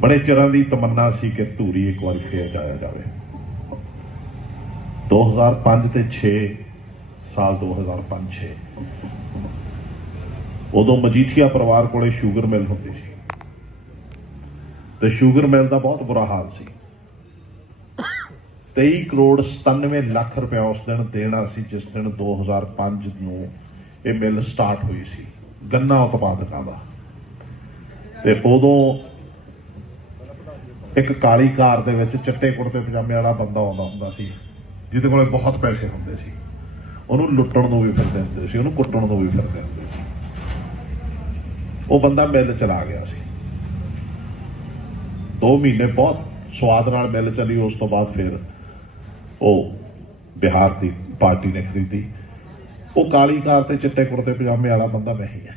ਬੜੇ ਚਿਰਾਂ ਦੀ ਤਮੰਨਾ ਸੀ ਕਿ ਧੂਰੀ ਇੱਕ ਵਾਰ ਫੇਰ ਜਾਇਆ ਜਾਵੇ। 2005 ਤੇ 6 ਸਾਲ 2005-6 ਉਦੋਂ ਮਜੀਠੀਆ ਪਰਿਵਾਰ ਕੋਲੇ ਸ਼ੂਗਰ ਮਿਲ ਹੁੰਦੀ ਸੀ। ਤੇ ਸ਼ੂਗਰ ਮਿਲ ਦਾ ਬਹੁਤ ਬੁਰਾ ਹਾਲ ਸੀ। 23 ਕਰੋੜ 97 ਲੱਖ ਰੁਪਏ ਉਸ ਦਿਨ ਦੇਣਾ ਸੀ, ਜਿਸ ਦਿਨ 2005 ਨੂੰ ਇਹ ਮਿਲ ਸਟਾਰਟ ਹੋਈ ਸੀ, ਗੰਨਾ ਉਤਪਾਦਕਾਂ ਦਾ। ਤੇ ਉਦੋਂ ਇੱਕ ਕਾਲੀ ਕਾਰ ਦੇ ਵਿੱਚ ਚਿੱਟੇ ਕੁੜਤੇ ਪਜਾਮੇ ਵਾਲਾ ਬੰਦਾ ਆਉਂਦਾ ਹੁੰਦਾ ਸੀ। ਜਿਹਦੇ ਕੋਲੇ ਬਹੁਤ ਪੈਸੇ ਹੁੰਦੇ ਸੀ। ਉਹਨੂੰ ਲੁੱਟਣ ਨੂੰ ਵੀ ਫਿਰਦੇ ਹੁੰਦੇ ਸੀ, ਉਹਨੂੰ ਕੁੱਟਣ ਨੂੰ ਵੀ ਫਿਰਦੇ ਹੁੰਦੇ ਸੀ। ਉਹ ਬੰਦਾ ਮਿਲ ਚਲਾ ਗਿਆ ਸੀ। 2 ਮਹੀਨੇ ਬਹੁਤ ਸਵਾਦ ਨਾਲ ਮਿਲ ਚਲੀ, ਉਸ ਤੋਂ ਬਾਅਦ ਫਿਰ ਉਹ ਬਿਹਾਰ ਦੀ ਪਾਰਟੀ ਨੇ ਖਰੀਦੀ। ਉਹ ਕਾਲੀ ਕਾਰ ਤੇ ਚਿੱਟੇ ਕੁੜਤੇ ਪਜਾਮੇ ਵਾਲਾ ਬੰਦਾ ਮੈਂ ਹੀ ਹਾਂ